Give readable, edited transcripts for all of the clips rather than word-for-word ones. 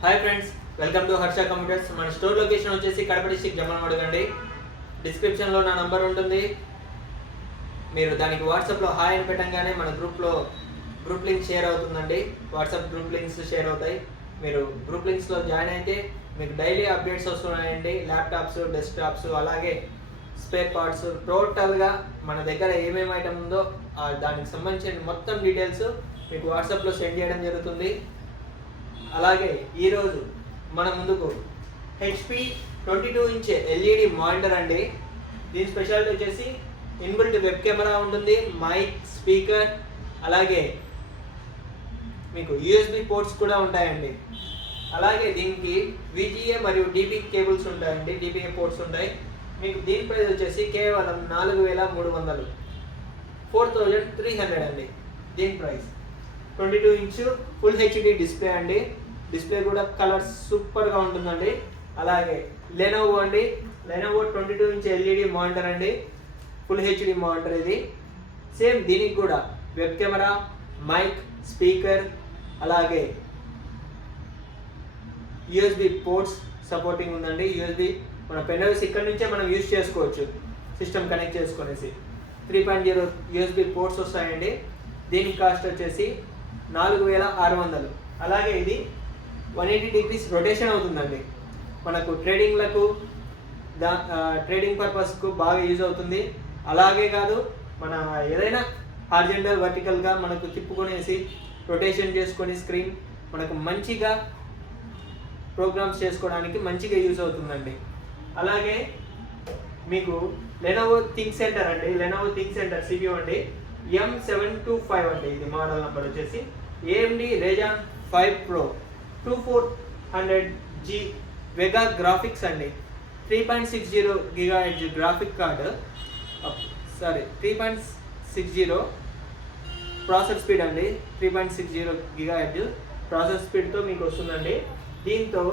Hi friends, welcome to Harsha computers. మన store location వచ్చేసి Kadapa district Jammalamadugu అండి. డిస్క్రిప్షన్లో నా నంబర్ ఉంటుంది. మీరు దానికి వాట్సాప్లో హాయ్ అని పెట్టంగానే మన గ్రూప్ లింక్ షేర్ అవుతుందండి. వాట్సాప్ గ్రూప్ లింక్స్ షేర్ అవుతాయి. మీరు గ్రూప్ లింక్స్లో జాయిన్ అయితే మీకు డైలీ అప్డేట్స్ వస్తున్నాయండి. ల్యాప్టాప్స్, డెస్క్టాప్స్, అలాగే స్పేర్ పార్ట్స్, టోటల్గా మన దగ్గర ఏమేమి ఐటమ్ ఉందో దానికి సంబంధించిన మొత్తం డీటెయిల్స్ మీకు వాట్సాప్లో సెండ్ చేయడం జరుగుతుంది. అలాగే ఈరోజు మన ముందుకు HP 22 ఇంచ్ LED మానిటర్ అండి. దీని స్పెషాలిటీ వచ్చేసి ఇన్బిల్ట్ వెబ్ కెమెరా ఉంటుంది, మైక్, స్పీకర్, అలాగే మీకు USB పోర్ట్స్ కూడా ఉంటాయండి. అలాగే దీనికి VGA మరియు DP కేబుల్స్ ఉంటాయండి, DPA పోర్ట్స్ ఉంటాయి. మీకు దీని ప్రైస్ వచ్చేసి కేవలం 4300, 4300 అండి దీని price. 22 inch full HD display అండి. డిస్ప్లే కూడా కలర్ సూపర్గా ఉంటుందండి. అలాగే లెనోవో అండి, లెనోవో 22 ఇంచ్ LED మానిటర్ అండి, ఫుల్ HD మానిటర్ ఇది. సేమ్ దీనికి కూడా వెబ్ కెమెరా, మైక్, స్పీకర్, అలాగే USB పోర్ట్స్ సపోర్టింగ్ ఉందండి. USB మన పెన్డ్రైవ్స్ ఇక్కడ నుంచే మనం యూజ్ చేసుకోవచ్చు, సిస్టమ్ కనెక్ట్ చేసుకునేసి. 3.0 USB పోర్ట్స్ వస్తాయండి. దీని కాస్ట్ వచ్చేసి 4600. అలాగే ఇది 180 డిగ్రీస్ రొటేషన్ అవుతుందండి. మనకు ట్రేడింగ్లకు ట్రేడింగ్ పర్పస్కు బాగా యూజ్ అవుతుంది. అలాగే కాదు, మన ఏదైనా హారిజంటల్ వర్టికల్గా మనకు తిప్పుకొనేసి రొటేషన్ చేసుకొని స్క్రీన్ మనకు మంచిగా ప్రోగ్రామ్స్ చేసుకోవడానికి మంచిగా యూజ్ అవుతుందండి. అలాగే మీకు లెనోవో థింక్ సెంటర్ అండి, లెనోవో థింక్ సెంటర్ CPU అండి, M725 అండి. ఇది మోడల్ నెంబర్ వచ్చేసి AMD Ryzen 5 Pro 2400G వెగా graphics అండి. 3.60 GHz graphic card, 3.60 processor speed అండి. 3.60 GHz ప్రాసెసర్ స్పీడ్తో మీకు వస్తుందండి. దీంతో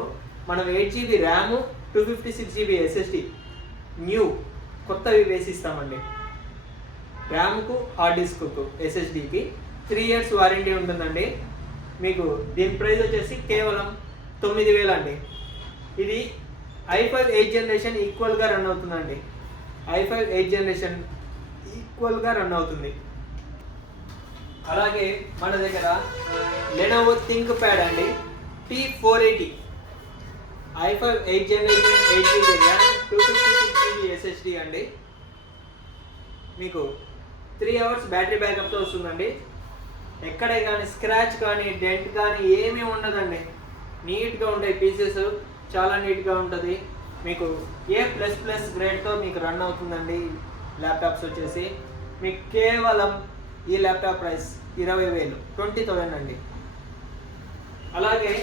మనం 8GB RAM, 256GB SSD new కొత్తవి వేసిస్తామండి. ర్యామ్కు, హార్డ్ డిస్క్కు, SSDకి 3 years వారంటీ ఉంటుందండి. మీకు దీని ప్రైస్ వచ్చేసి కేవలం 9000 అండి. ఇది i5 8th జనరేషన్ ఈక్వల్గా రన్ అవుతుందండి. i5 8th జనరేషన్ ఈక్వల్గా రన్ అవుతుంది. అలాగే మన దగ్గర లెనోవో థింక్ ప్యాడ్ అండి, T480, i5 8th generation, 8GB RAM, 256GB SSD అండి. మీకు 3 hours బ్యాటరీ బ్యాకప్తో వస్తుందండి. ఎక్కడే కానీ స్క్రాచ్ కానీ డెంట్ కానీ ఏమీ ఉండదండి. నీట్గా ఉంటాయి పీసెస్, చాలా నీట్గా ఉంటుంది. మీకు A++ గ్రేడ్తో మీకు రన్ అవుతుందండి ల్యాప్టాప్స్ వచ్చేసి. మీకు కేవలం ఈ ల్యాప్టాప్ ప్రైస్ 20000, 20,000 అండి. అలాగే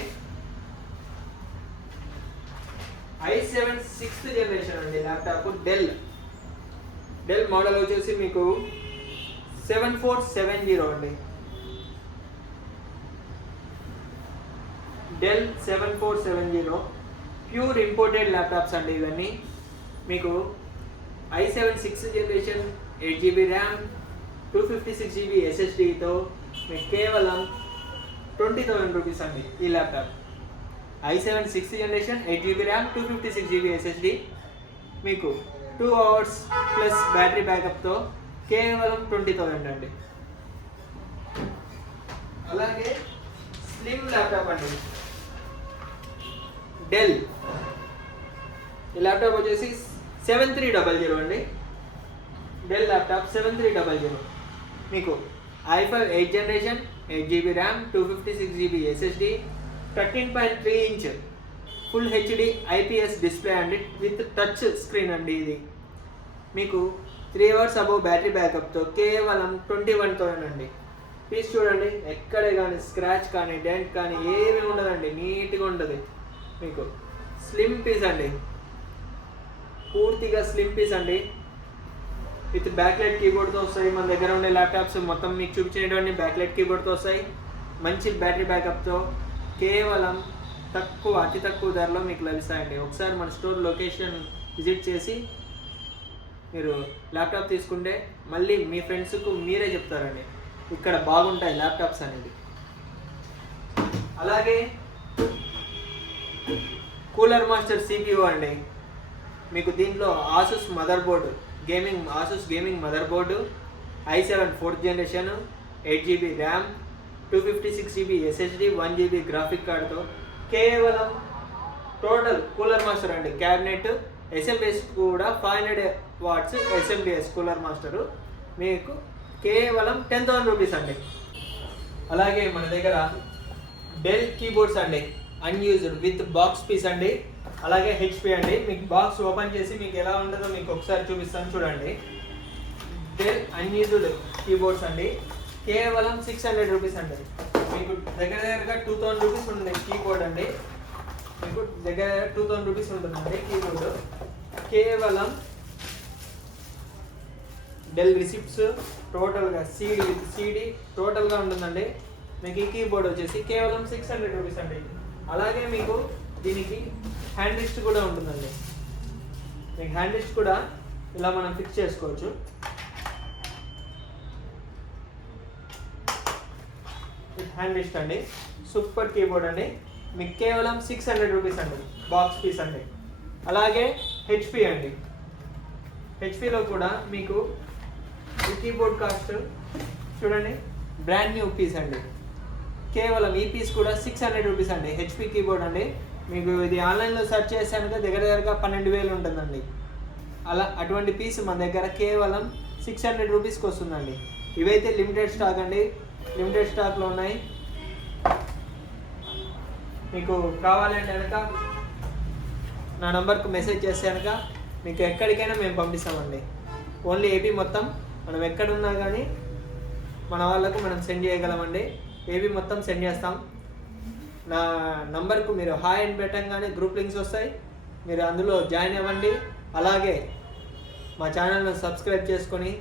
i7 6th జనరేషన్ అండి ల్యాప్టాప్, డెల్ మోడల్ వచ్చేసి మీకు 7470 అండి. డెల్ 7470 ప్యూర్ ఇంపోర్టెడ్ ల్యాప్టాప్స్ అండి ఇవన్నీ. మీకు i7 6th generation, 8GB RAM, 256GB SSDతో మీకు కేవలం 20,000 రూపీస్ అండి ఈ laptop. i7 6th generation, 8GB RAM, 256GB SSD మీకు 2 hours ప్లస్ బ్యాటరీ బ్యాకప్తో కేవలం 20,000 అండి. అలాగే స్లిమ్ ల్యాప్టాప్ అండి, డెల్. ఈ ల్యాప్టాప్ వచ్చేసి 7300 అండి. డెల్ ల్యాప్టాప్ 7300 మీకు i5 8th generation, 8GB RAM, 256GB SSD, 13.3 inch full HD IPS display అండి విత్ టచ్ స్క్రీన్ అండి. ఇది మీకు 3 hours అబవ్ బ్యాటరీ బ్యాకప్తో కేవలం 21,000 అండి. పీస్ చూడండి, ఎక్కడే కానీ స్క్రాచ్ కానీ డెంట్ కానీ ఏమీ ఉండదండి, నీట్గా ఉంటుంది. మీకు స్లిమ్ పీస్ అండి, పూర్తిగా స్లిమ్ పీస్ అండి. విత్ బ్యాక్లైట్ కీబోర్డ్తో వస్తాయి. మన దగ్గర ఉండే ల్యాప్టాప్స్ మొత్తం మీకు చూపించినటువంటి బ్యాక్లైట్ కీబోర్డ్తో వస్తాయి. మంచి బ్యాటరీ బ్యాకప్తో కేవలం అతి తక్కువ ధరలో మీకు లభిస్తాయండి. ఒకసారి మన స్టోర్ లొకేషన్ విజిట్ చేసి మీరు ల్యాప్టాప్ తీసుకుంటే మళ్ళీ మీ ఫ్రెండ్స్కు మీరే చెప్తారండి ఇక్కడ బాగుంటాయి ల్యాప్టాప్స్ అనేది. అలాగే కూలర్ మాస్టర్ CPU అండి. మీకు దీంట్లో Asus mother board Asus gaming mother board, i7 4th generation, 8GB RAM, 256GB SSD, 1GB graphic కార్డుతో కేవలం టోటల్ కూలర్ మాస్టర్ అండి. క్యాబినెట్ SMBS కూడా 500 watts SMBS కూలర్ మాస్టరు మీకు కేవలం 10,000 రూపీస్ అండి. అలాగే మన దగ్గర డెల్ కీబోర్డ్స్ అండి, అన్యూజ్డ్ విత్ బాక్స్ పీస్ అండి. అలాగే HP అండి. మీకు బాక్స్ ఓపెన్ చేసి మీకు ఎలా ఉంటుందో మీకు ఒకసారి చూపిస్తాను చూడండి. డెల్ అన్యూజ్డ్ కీబోర్డ్స్ అండి, కేవలం 600 రూపీస్ అండి. మీకు దగ్గరగా 2000 రూపీస్ ఉంటుంది కీబోర్డ్ అండి. మీకు దగ్గర 2000 రూపీస్ ఉంటుందండి కీబోర్డ్. కేవలం డెల్ రిసిప్ట్స్ టోటల్గా CD టోటల్గా ఉంటుందండి. మీకు ఈ కీబోర్డ్ వచ్చేసి కేవలం 600 రూపీస్ అండి. అలాగే మీకు దీనికి హ్యాండ్ రిస్ట్ కూడా ఉంటుందండి. మీకు హ్యాండ్ రిస్ట్ కూడా ఇలా మనం ఫిక్స్ చేసుకోవచ్చు. హ్యాండ్ రిస్ట్ అండి, సూపర్ కీబోర్డ్ అండి. మీకు కేవలం 600 రూపీస్ అండి బాక్స్ పీస్ అండి. అలాగే HP అండి. HPలో కూడా మీకు ఈ కీబోర్డ్ కాస్ట్ చూడండి, బ్రాండ్ న్యూ పీస్ అండి. కేవలం ఈ పీస్ కూడా 600 రూపీస్ అండి. HP కీబోర్డ్ అండి. మీకు ఇది ఆన్లైన్లో సెర్చ్ చేసాక దగ్గరగా 12,000 ఉంటుందండి. అటువంటి పీస్ మన దగ్గర కేవలం 600 రూపీస్కి వస్తుందండి. ఇవైతే లిమిటెడ్ స్టాక్ అండి, లిమిటెడ్ స్టాక్లో ఉన్నాయి. మీకు కావాలంటే కనుక నా నంబర్కు మెసేజ్ చేస్తే కనుక మీకు ఎక్కడికైనా మేము పంపిస్తామండి. ఓన్లీ ఏపీ మొత్తం, మనం ఎక్కడున్నా కానీ మన వాళ్ళకు మనం సెండ్ చేయగలమండి. ఏపీ మొత్తం సెండ్ చేస్తాం. నా నంబర్కు మీరు హాయ్ అని పెట్టంగానే గ్రూప్ లింక్స్ వస్తాయి, మీరు అందులో జాయిన్ అవ్వండి. అలాగే మా ఛానల్ను సబ్స్క్రైబ్ చేసుకొని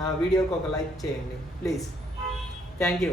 నా వీడియోకి ఒక లైక్ చేయండి ప్లీజ్. Thank you.